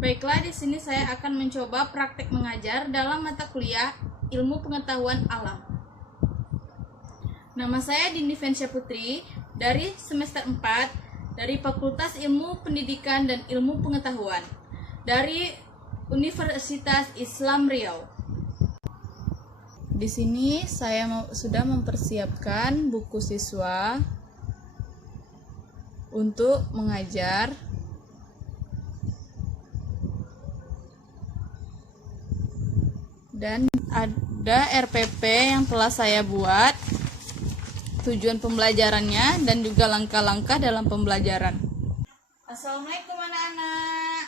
Baiklah, di sini saya akan mencoba praktek mengajar dalam mata kuliah Ilmu Pengetahuan Alam. Nama saya Dini Fensya Putri dari semester 4 dari Fakultas Ilmu Pendidikan dan Ilmu Pengetahuan dari Universitas Islam Riau. Di sini saya sudah mempersiapkan buku siswa untuk mengajar. Dan ada RPP yang telah saya buat, tujuan pembelajarannya dan juga langkah-langkah dalam pembelajaran. Assalamualaikum anak-anak.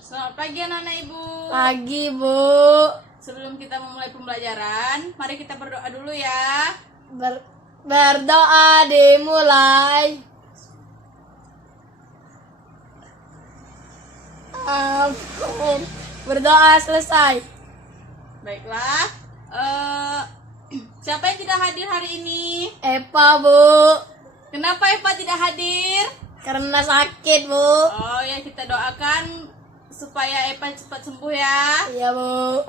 Selamat pagi anak-anak ibu. Pagi Bu. Sebelum kita memulai pembelajaran, mari kita berdoa dulu ya. Berdoa dimulai. Amin. Berdoa selesai. Baiklah. Siapa yang tidak hadir hari ini? Eva Bu. Kenapa Eva tidak hadir? Karena sakit Bu. Oh ya, kita doakan supaya Eva cepat sembuh ya. Iya Bu.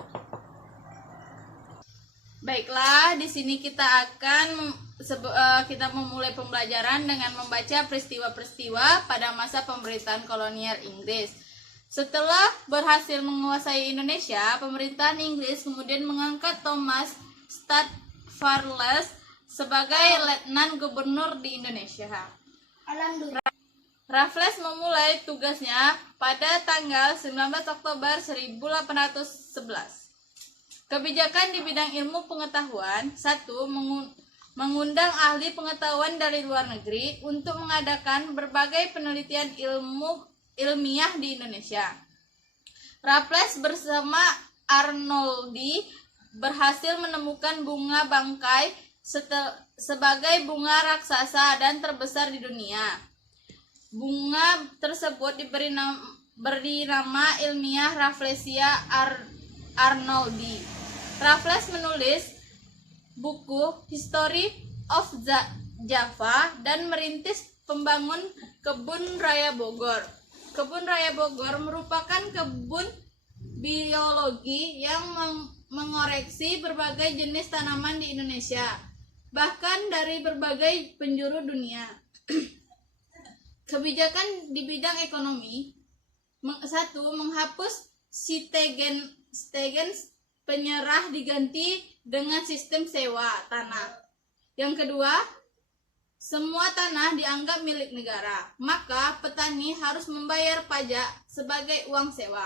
Baiklah, di sini kita akan kita memulai pembelajaran dengan membaca peristiwa-peristiwa pada masa pemerintahan kolonial Inggris. Setelah berhasil menguasai Indonesia, pemerintahan Inggris kemudian mengangkat Thomas Staffordshire sebagai letnan gubernur di Indonesia. Raffles memulai tugasnya pada tanggal 19 Oktober 1811. Kebijakan di bidang ilmu pengetahuan: 1. Mengundang ahli pengetahuan dari luar negeri untuk mengadakan berbagai penelitian ilmiah di Indonesia. Raffles bersama Arnoldi berhasil menemukan bunga bangkai sebagai bunga raksasa dan terbesar di dunia. Bunga tersebut diberi nama ilmiah Rafflesia Arnoldi. Raffles menulis buku History of Java dan merintis pembangun Kebun Raya Bogor. Kebun Raya Bogor merupakan kebun biologi yang mengoreksi berbagai jenis tanaman di Indonesia, bahkan dari berbagai penjuru dunia. Kebijakan di bidang ekonomi: 1. Menghapus stegen penyerah diganti dengan sistem sewa tanah. Yang kedua, semua tanah dianggap milik negara, maka petani harus membayar pajak sebagai uang sewa.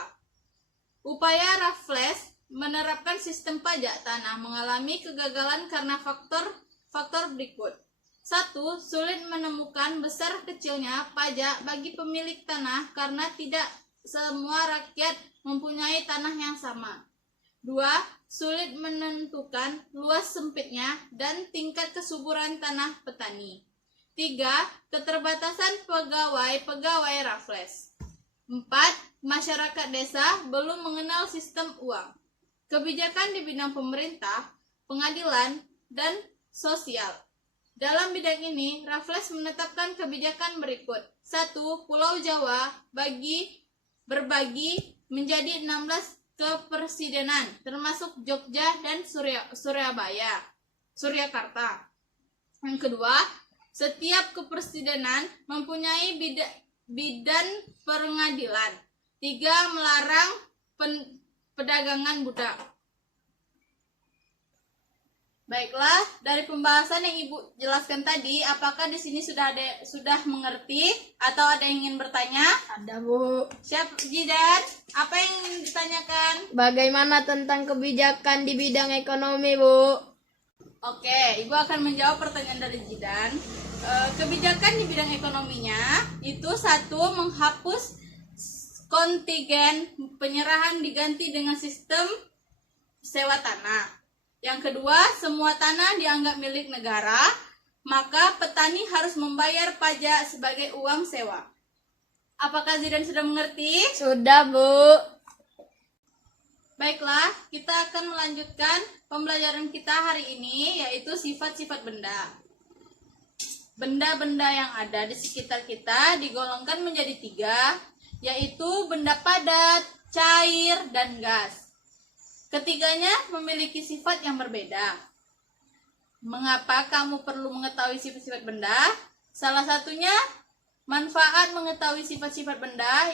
Upaya Raffles menerapkan sistem pajak tanah mengalami kegagalan karena faktor berikut. 1. Sulit menemukan besar kecilnya pajak bagi pemilik tanah karena tidak semua rakyat mempunyai tanah yang sama. 2. Sulit menentukan luas sempitnya dan tingkat kesuburan tanah petani. 3. Keterbatasan pegawai Raffles. 4. Masyarakat desa belum mengenal sistem uang. Kebijakan di bidang pemerintah, pengadilan, dan sosial. Dalam bidang ini, Raffles menetapkan kebijakan berikut. 1. Pulau Jawa berbagi menjadi 16 kepresidenan, termasuk Jogja dan Suryakarta. Yang kedua, setiap kepresidenan mempunyai bidan pengadilan. 3. Melarang perdagangan budak. Baiklah, dari pembahasan yang Ibu jelaskan tadi, apakah di sini sudah mengerti atau ada yang ingin bertanya? Ada Bu. Siap, Jidan? Apa yang ingin ditanyakan? Bagaimana tentang kebijakan di bidang ekonomi Bu? Oke, Ibu akan menjawab pertanyaan dari Jidan. Kebijakan di bidang ekonominya itu: 1. Menghapus kontingen penyerahan diganti dengan sistem sewa tanah. Yang kedua, semua tanah dianggap milik negara, maka petani harus membayar pajak sebagai uang sewa. Apakah Zidan sudah mengerti? Sudah Bu. Baiklah, kita akan melanjutkan pembelajaran kita hari ini, yaitu sifat-sifat benda. benda-benda yang ada di sekitar kita digolongkan menjadi 3, yaitu benda padat, cair, dan gas. Ketiganya memiliki sifat yang berbeda. Mengapa kamu perlu mengetahui sifat-sifat benda? Salah satunya manfaat mengetahui sifat-sifat benda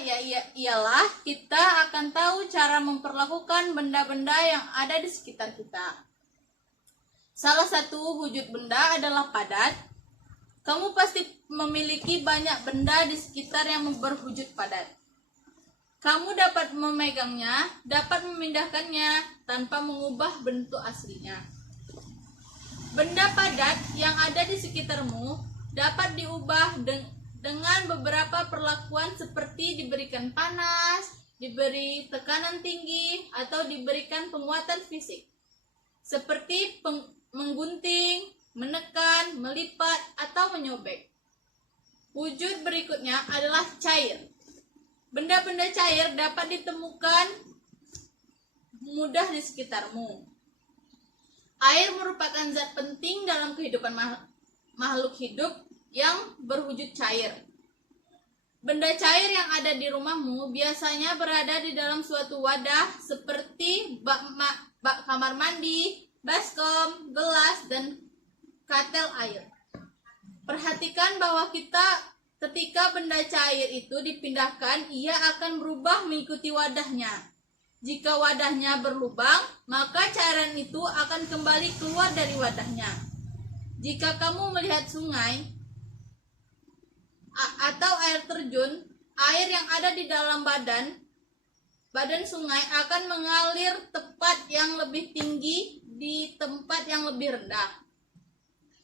ialah kita akan tahu cara memperlakukan benda-benda yang ada di sekitar kita. Salah satu wujud benda adalah padat. Kamu pasti memiliki banyak benda di sekitar yang berwujud padat. Kamu dapat memegangnya, dapat memindahkannya tanpa mengubah bentuk aslinya. Benda padat yang ada di sekitarmu dapat diubah dengan beberapa perlakuan seperti diberikan panas, diberi tekanan tinggi, atau diberikan penguatan fisik. Seperti menggunting, menekan, melipat, atau menyobek. Wujud berikutnya adalah cair. Benda-benda cair dapat ditemukan mudah di sekitarmu. Air merupakan zat penting dalam kehidupan makhluk hidup yang berwujud cair. Benda cair yang ada di rumahmu biasanya berada di dalam suatu wadah seperti bak kamar mandi, baskom, gelas, dan katel air. Perhatikan bahwa ketika benda cair itu dipindahkan, ia akan berubah mengikuti wadahnya. Jika wadahnya berlubang, maka cairan itu akan kembali keluar dari wadahnya. Jika kamu melihat sungai atau air terjun, air yang ada di dalam badan sungai akan mengalir tepat yang lebih tinggi di tempat yang lebih rendah.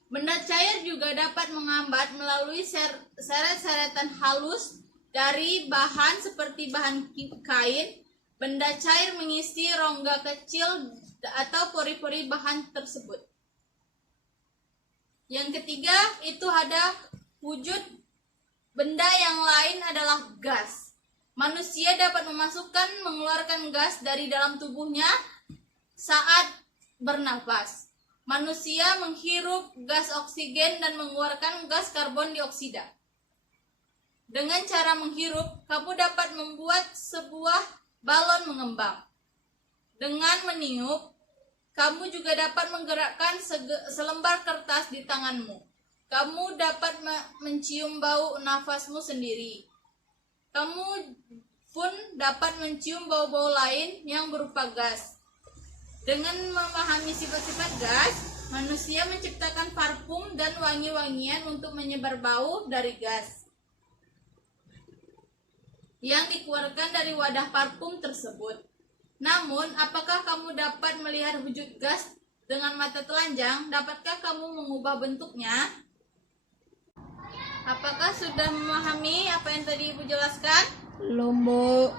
Benda cair juga dapat mengambat melalui seret-seretan halus dari bahan seperti bahan kain. Benda cair mengisi rongga kecil atau pori-pori bahan tersebut. Yang ketiga, itu ada wujud benda yang lain adalah gas. Manusia dapat mengeluarkan gas dari dalam tubuhnya saat bernafas. Manusia menghirup gas oksigen dan mengeluarkan gas karbon dioksida. Dengan cara menghirup, kamu dapat membuat sebuah balon mengembang. Dengan meniup, kamu juga dapat menggerakkan selembar kertas di tanganmu. Kamu dapat mencium bau nafasmu sendiri. Kamu pun dapat mencium bau-bau lain yang berupa gas. Dengan memahami sifat-sifat gas, manusia menciptakan parfum dan wangi-wangian untuk menyebar bau dari gas yang dikeluarkan dari wadah parfum tersebut. Namun, apakah kamu dapat melihat wujud gas dengan mata telanjang? Dapatkah kamu mengubah bentuknya? Apakah sudah memahami apa yang tadi Ibu jelaskan? Belum, Bu.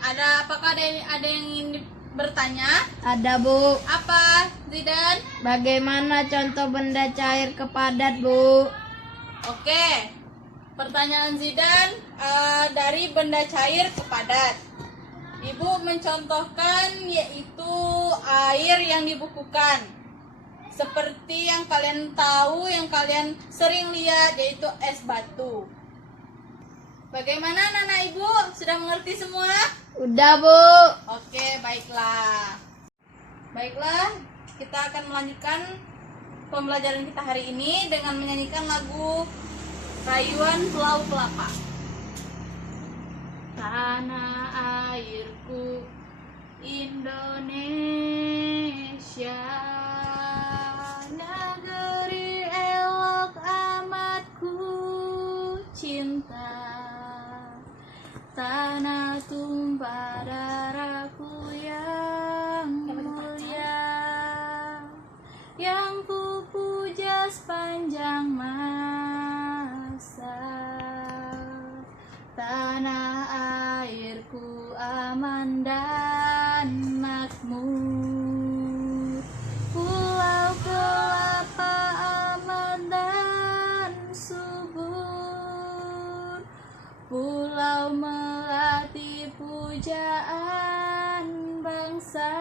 Apakah ada yang ingin bertanya? Ada, Bu. Apa, Zidan? Bagaimana contoh benda cair ke padat, Bu? Oke. Pertanyaan Zidan dari benda cair ke padat. Ibu mencontohkan yaitu air yang dibukukan. Seperti yang kalian tahu, yang kalian sering lihat, yaitu es batu. Bagaimana anak-anak Ibu? Sudah mengerti semua? Udah, Bu. Oke, baiklah. Baiklah, kita akan melanjutkan pembelajaran kita hari ini dengan menyanyikan lagu Rayuan Pulau Kelapa. Tanah airku Indonesia, negeri elok amat ku cinta. Tanah tumpah darahku yang mulia, yang ku puja sepanjang masa. Tanah airku aman dan makmur, pulau kelapa aman dan subur, pulau melati pujaan bangsa.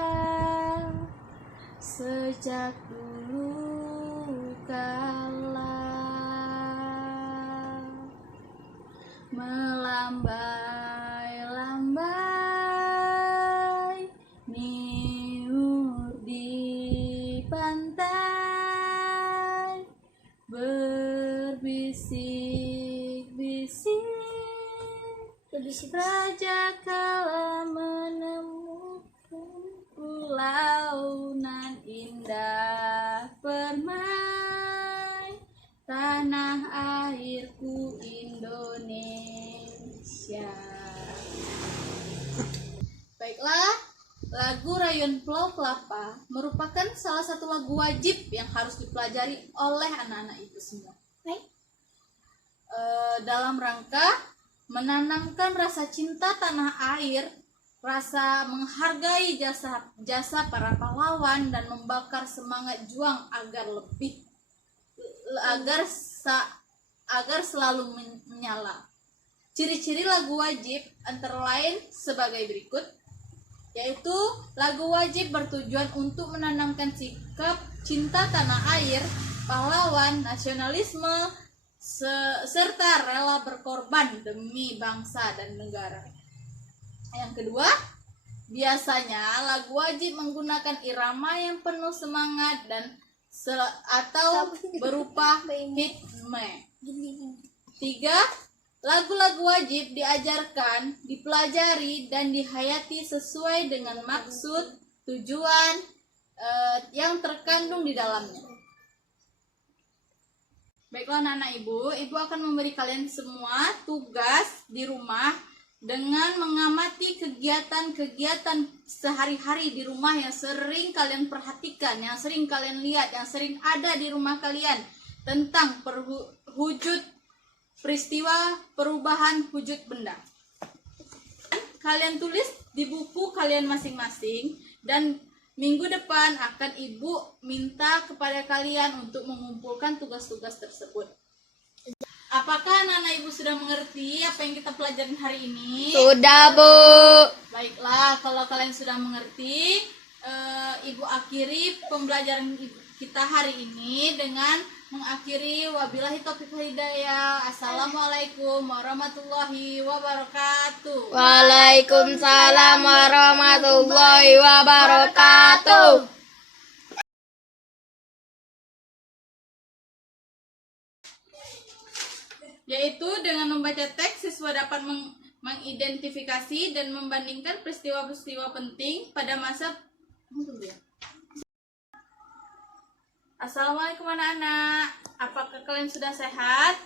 Sejak dulu kala melambai-lambai niur di pantai, berbisik-bisik raja kala menemukan pulau nan indah permai, tanah airku Indonesia. Baiklah, lagu Rayuan Pulau Kelapa merupakan salah satu lagu wajib yang harus dipelajari oleh anak-anak itu semua. Dalam rangka menanamkan rasa cinta tanah air, rasa menghargai jasa para pahlawan, dan membakar semangat juang agar selalu menyala. Ciri-ciri lagu wajib antara lain sebagai berikut, yaitu lagu wajib bertujuan untuk menanamkan sikap cinta tanah air, pahlawan, nasionalisme, serta rela berkorban demi bangsa dan negara. Yang kedua, biasanya lagu wajib menggunakan irama yang penuh semangat atau berupa hitme. 3. Lagu-lagu wajib diajarkan, dipelajari, dan dihayati sesuai dengan maksud, tujuan yang terkandung di dalamnya. Baiklah anak-anak ibu akan memberi kalian semua tugas di rumah dengan mengamati kegiatan-kegiatan sehari-hari di rumah yang sering kalian perhatikan, yang sering kalian lihat, yang sering ada di rumah kalian tentang peristiwa perubahan wujud benda. Kalian tulis di buku kalian masing-masing, dan minggu depan akan ibu minta kepada kalian untuk mengumpulkan tugas-tugas tersebut. Apakah anak-anak ibu sudah mengerti apa yang kita pelajarin hari ini? Sudah, Bu. Baiklah, kalau kalian sudah mengerti, ibu akhiri pembelajaran kita hari ini dengan mengakhiri wabillahi taufiq wal hidayah. Assalamualaikum warahmatullahi wabarakatuh. Waalaikumsalam warahmatullahi wabarakatuh. Yaitu dengan membaca teks, siswa dapat mengidentifikasi dan membandingkan peristiwa-peristiwa penting pada masa. Assalamualaikum anak-anak. Apakah kalian sudah sehat?